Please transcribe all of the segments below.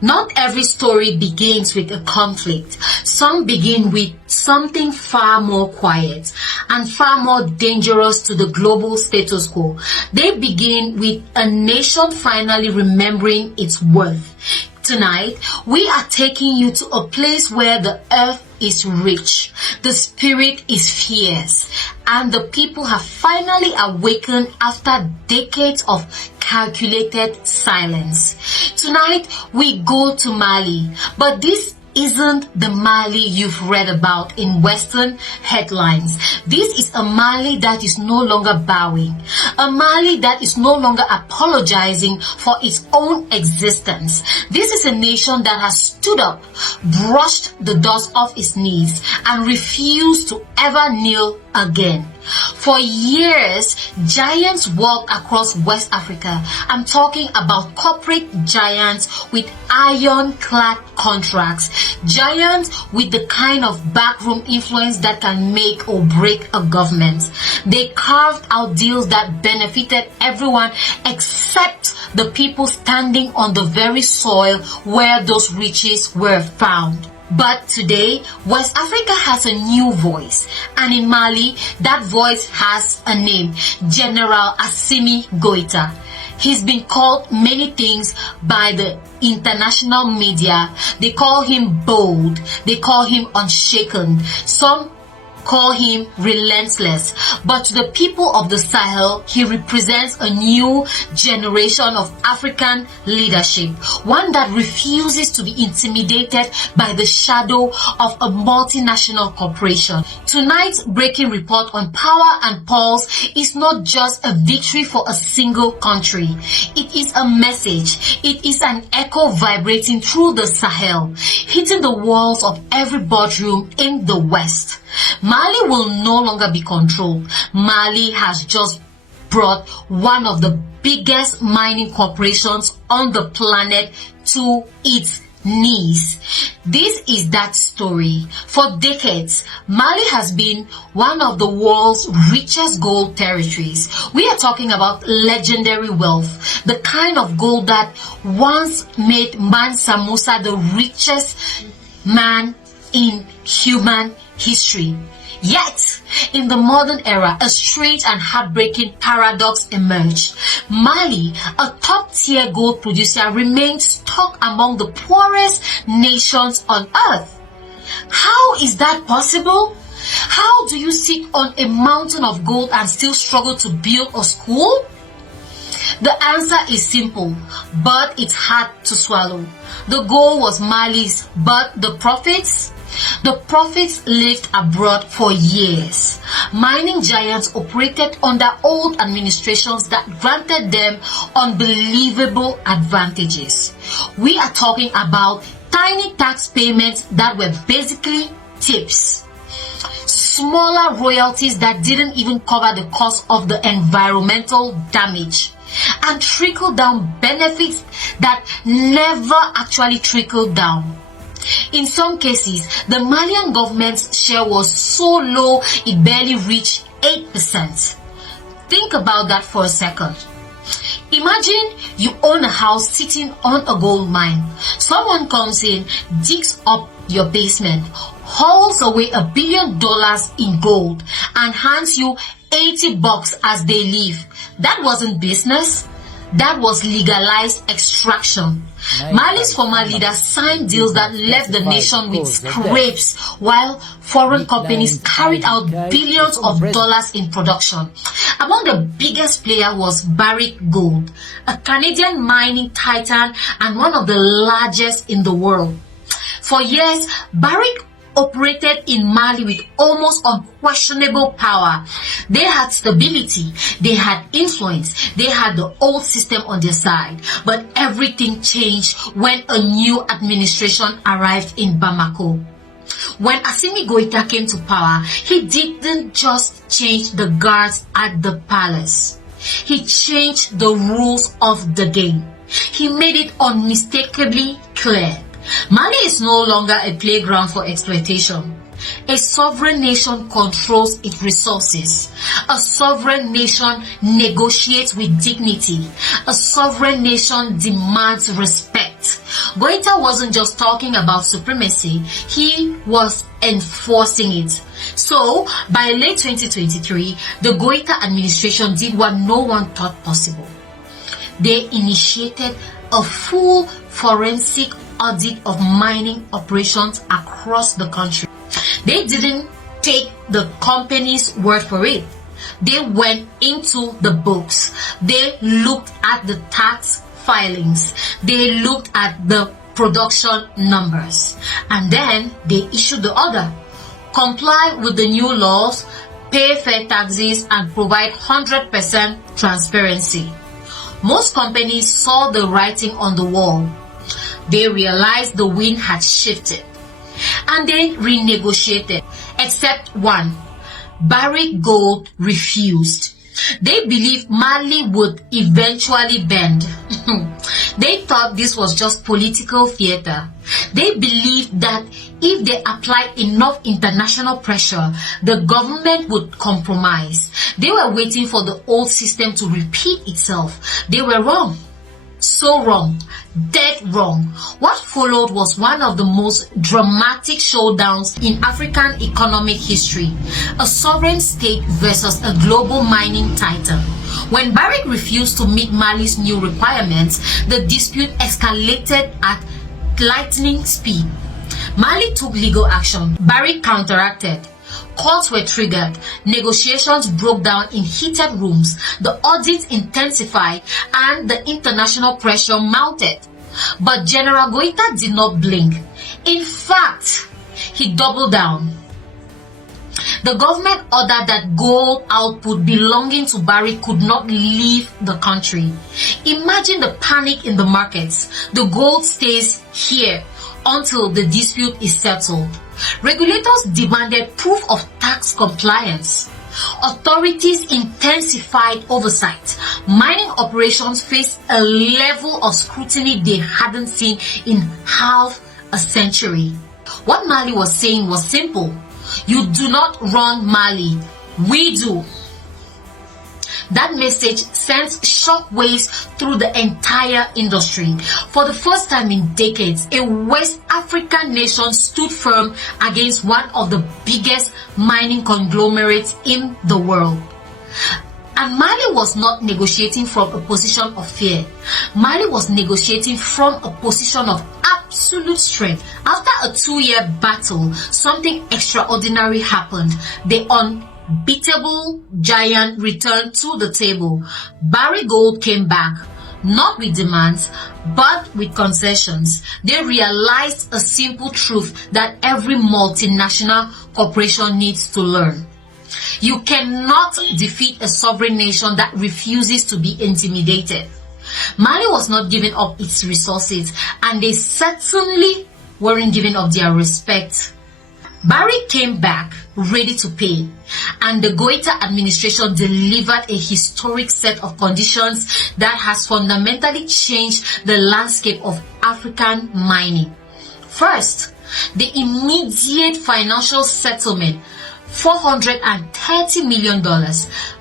Not every story begins with a conflict. Some begin with something far more quiet and far more dangerous to the global status quo. They begin with a nation finally remembering its worth. Tonight, we are taking you to a place where the earth is rich, the spirit is fierce, and the people have finally awakened after decades of calculated silence. Tonight, we go to Mali, but this isn't the Mali you've read about in Western headlines. This is a Mali that is no longer bowing, a Mali that is no longer apologizing for its own existence. This is a nation that has stood up, brushed the dust off its knees, and refused to ever kneel again. For years, giants walked across West Africa. I'm talking about corporate giants with ironclad contracts, giants with the kind of backroom influence that can make or break a government. They carved out deals that benefited everyone except the people standing on the very soil where those riches were found. But today, West Africa has a new voice, and in Mali, that voice has a name, General Assimi Goïta. He's been called many things by the international media. They call him bold, they call him unshaken, some call him relentless. But to the people of the Sahel, he represents a new generation of African leadership, one that refuses to be intimidated by the shadow of a multinational corporation. Tonight's breaking report on Power and Pulse is not just a victory for a single country. It is a message. It is an echo vibrating through the Sahel, hitting the walls of every boardroom in the West. Mali will no longer be controlled. Mali has just brought one of the biggest mining corporations on the planet to its knees. This is that story. For decades, Mali has been one of the world's richest gold territories. We are talking about legendary wealth, the kind of gold that once made Mansa Musa the richest man in human history. Yet, in the modern era, a strange and heartbreaking paradox emerged. Mali, a top-tier gold producer, remains stuck among the poorest nations on earth. How is that possible? How do you sit on a mountain of gold and still struggle to build a school? The answer is simple, but it's hard to swallow. The goal was Mali's, but the profits? The profits lived abroad for years. Mining giants operated under old administrations that granted them unbelievable advantages. We are talking about tiny tax payments that were basically tips. Smaller royalties that didn't even cover the cost of the environmental damage. And trickle-down benefits that never actually trickled down. In some cases, the Malian government's share was so low it barely reached 8%. Think about that for a second. Imagine you own a house sitting on a gold mine. Someone comes in, digs up your basement, hauls away $1 billion in gold, and hands you $80 as they leave. That wasn't business. That was legalized extraction. Mali's former leaders signed deals that left the nation with scrapes while foreign companies carried out billions of dollars in production. Among the biggest players was Barrick Gold, a Canadian mining titan and one of the largest in the world. For years, Barrick operated in Mali with almost unquestionable power. They had stability, they had influence, they had the old system on their side. But everything changed when a new administration arrived in Bamako. When Assimi Goïta came to power, he didn't just change the guards at the palace. He changed the rules of the game. He made it unmistakably clear. Mali is no longer a playground for exploitation. A sovereign nation controls its resources. A sovereign nation negotiates with dignity. A sovereign nation demands respect. Goita wasn't just talking about supremacy, he was enforcing it. So, by late 2023, the Goita administration did what no one thought possible. They initiated a full forensic audit of mining operations across the country. They didn't take the company's word for it. They went into the books. They looked at the tax filings. They looked at the production numbers. And then they issued the order. Comply with the new laws, pay fair taxes, and provide 100% transparency. Most companies saw the writing on the wall. They realized the wind had shifted. And they renegotiated, except one. Barrick Gold refused. They believed Mali would eventually bend. They thought this was just political theater. They believed that if they applied enough international pressure, the government would compromise. They were waiting for the old system to repeat itself. They were wrong. So wrong. Dead wrong. What followed was one of the most dramatic showdowns in African economic history. A sovereign state versus a global mining titan. When Barrick refused to meet Mali's new requirements, the dispute escalated at lightning speed. Mali took legal action. Barrick counteracted. Courts were triggered. Negotiations broke down in heated rooms. The audit intensified and the international pressure mounted. But General Goita did not blink. In fact, he doubled down. The government ordered that gold output belonging to Barrick could not leave the country. Imagine the panic in the markets. The gold stays here until the dispute is settled. Regulators demanded proof of tax compliance. Authorities intensified oversight. Mining operations faced a level of scrutiny they hadn't seen in half a century. What Mali was saying was simple. You do not run Mali. We do. That message sent shockwaves through the entire industry. For the first time in decades, a West African nation stood firm against one of the biggest mining conglomerates in the world. And Mali was not negotiating from a position of fear. Mali was negotiating from a position of absolute strength. After a 2-year battle, something extraordinary happened. The unbeatable giant returned to the table. Barrick Gold came back, not with demands, but with concessions. They realized a simple truth that every multinational corporation needs to learn. You cannot defeat a sovereign nation that refuses to be intimidated. Mali was not giving up its resources, and they certainly weren't giving up their respect. Barrick came back ready to pay, and the Goita administration delivered a historic set of conditions that has fundamentally changed the landscape of African mining. First, the immediate financial settlement, $430 million,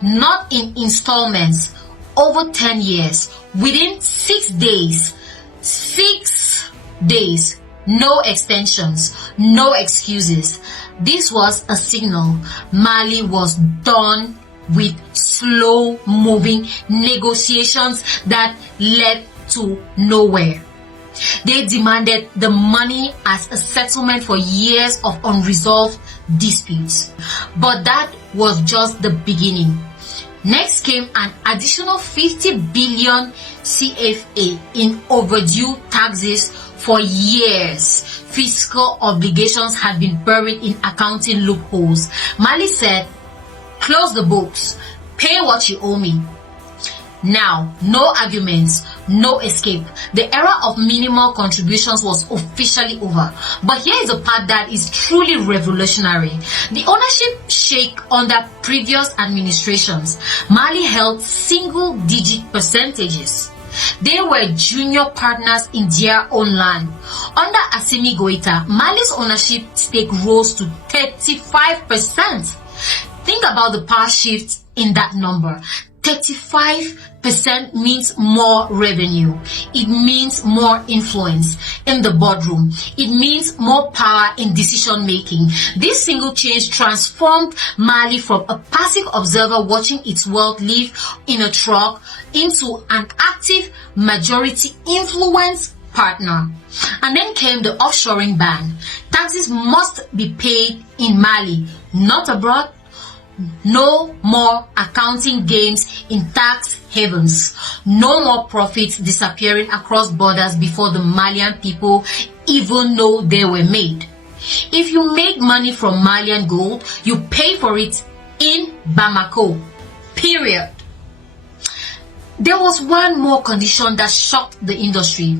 not in installments, over 10 years, within 6 days. 6 days. No extensions, no excuses. This was a signal. Mali was done with slow-moving negotiations that led to nowhere. They demanded the money as a settlement for years of unresolved disputes. But that was just the beginning. Next came an additional 50 billion CFA in overdue taxes for years. Fiscal obligations had been buried in accounting loopholes. Mali said, close the books, pay what you owe me. Now, no arguments, no escape. The era of minimal contributions was officially over. But here is a part that is truly revolutionary. The ownership shake under previous administrations. Mali held single-digit percentages. They were junior partners in their own land. Under Assimi Goïta, Mali's ownership stake rose to 35%. Think about the power shift in that number. 35%. percent means more revenue. It means more influence in the boardroom. It means more power in decision making. This single change transformed Mali from a passive observer watching its world live in a truck into an active majority influence partner. And then came the offshoring ban. Taxes must be paid in Mali, not abroad. No more accounting games in tax havens. No more profits disappearing across borders before the Malian people even know they were made. If you make money from Malian gold, you pay for it in Bamako. Period. There was one more condition that shocked the industry.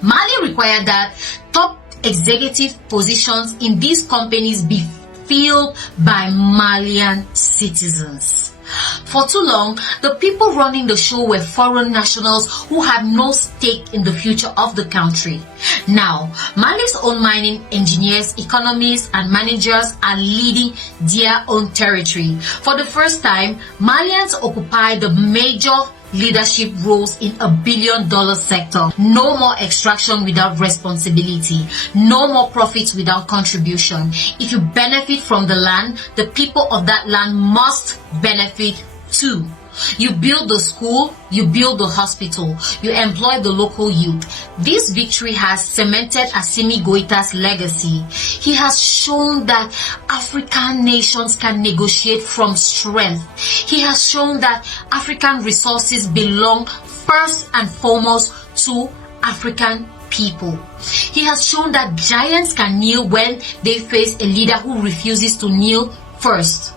Mali required that top executive positions in these companies be filled by Malian citizens. For too long, the people running the show were foreign nationals who had no stake in the future of the country. Now, Mali's own mining engineers, economists, and managers are leading their own territory. For the first time, Malians occupy the major leadership roles in a billion-dollar sector. No more extraction without responsibility. No more profits without contribution. If you benefit from the land, the people of that land must benefit too. You build the school, you build the hospital, you employ the local youth. This victory has cemented Assimi Goïta's legacy. He has shown that African nations can negotiate from strength. He has shown that African resources belong first and foremost to African people. He has shown that giants can kneel when they face a leader who refuses to kneel first.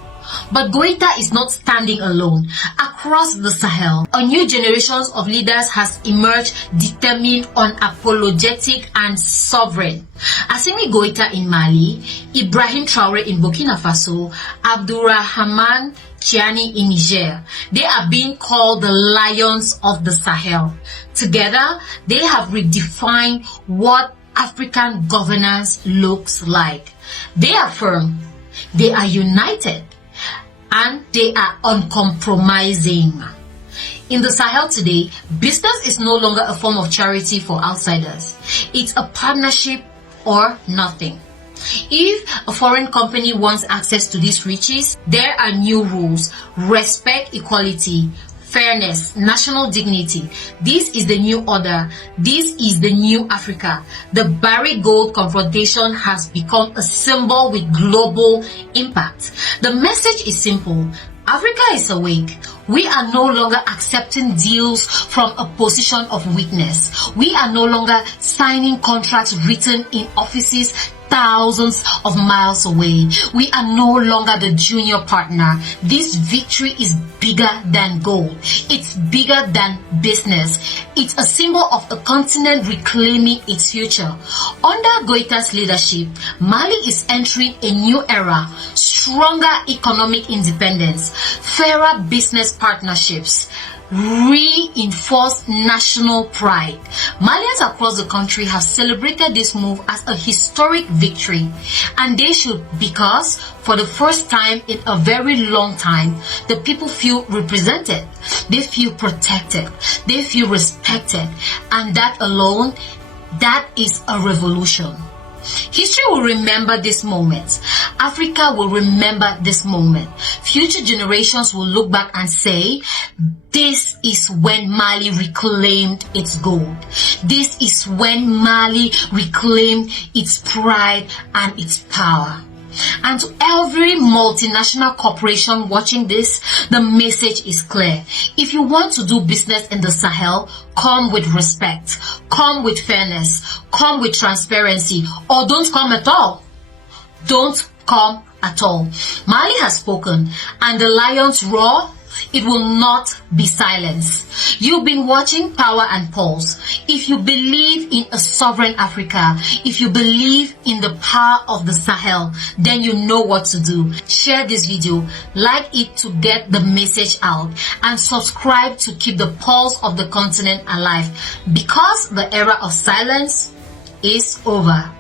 But Goita is not standing alone. Across the Sahel, a new generation of leaders has emerged, determined, unapologetic, and sovereign. Assimi Goïta in Mali, Ibrahim Traoré in Burkina Faso, Abdurrahman Tiani in Niger. They are being called the lions of the Sahel. Together, they have redefined what African governance looks like. They are firm, they are united, and they are uncompromising. In the Sahel today, business is no longer a form of charity for outsiders. It's a partnership or nothing. If a foreign company wants access to these riches, there are new rules: respect, equality, fairness, national dignity. This is the new order. This is the new Africa. The Barrick Gold confrontation has become a symbol with global impact. The message is simple. Africa is awake. We are no longer accepting deals from a position of weakness. We are no longer signing contracts written in offices thousands of miles away. We are no longer the junior partner. This victory is bigger than gold. It's bigger than business. It's a symbol of a continent reclaiming its future. Under Goita's leadership, Mali is entering a new era: stronger economic independence, fairer business partnerships, reinforced national pride. Malians across the country have celebrated this move as a historic victory, and they should, because for the first time in a very long time, the people feel represented, they feel protected, they feel respected, and that alone, that is a revolution. History will remember this moment. Africa will remember this moment. Future generations will look back and say, this is when Mali reclaimed its gold. This is when Mali reclaimed its pride and its power. And to every multinational corporation watching this, the message is clear. If you want to do business in the Sahel, come with respect, come with fairness, come with transparency, or don't come at all. Don't come at all. Mali has spoken, and the lions roar. It will not be silenced. You've been watching Power and Pulse. If you believe in a sovereign Africa, if you believe in the power of the Sahel, then you know what to do. Share this video, like it to get the message out, and subscribe to keep the pulse of the continent alive, because the era of silence is over.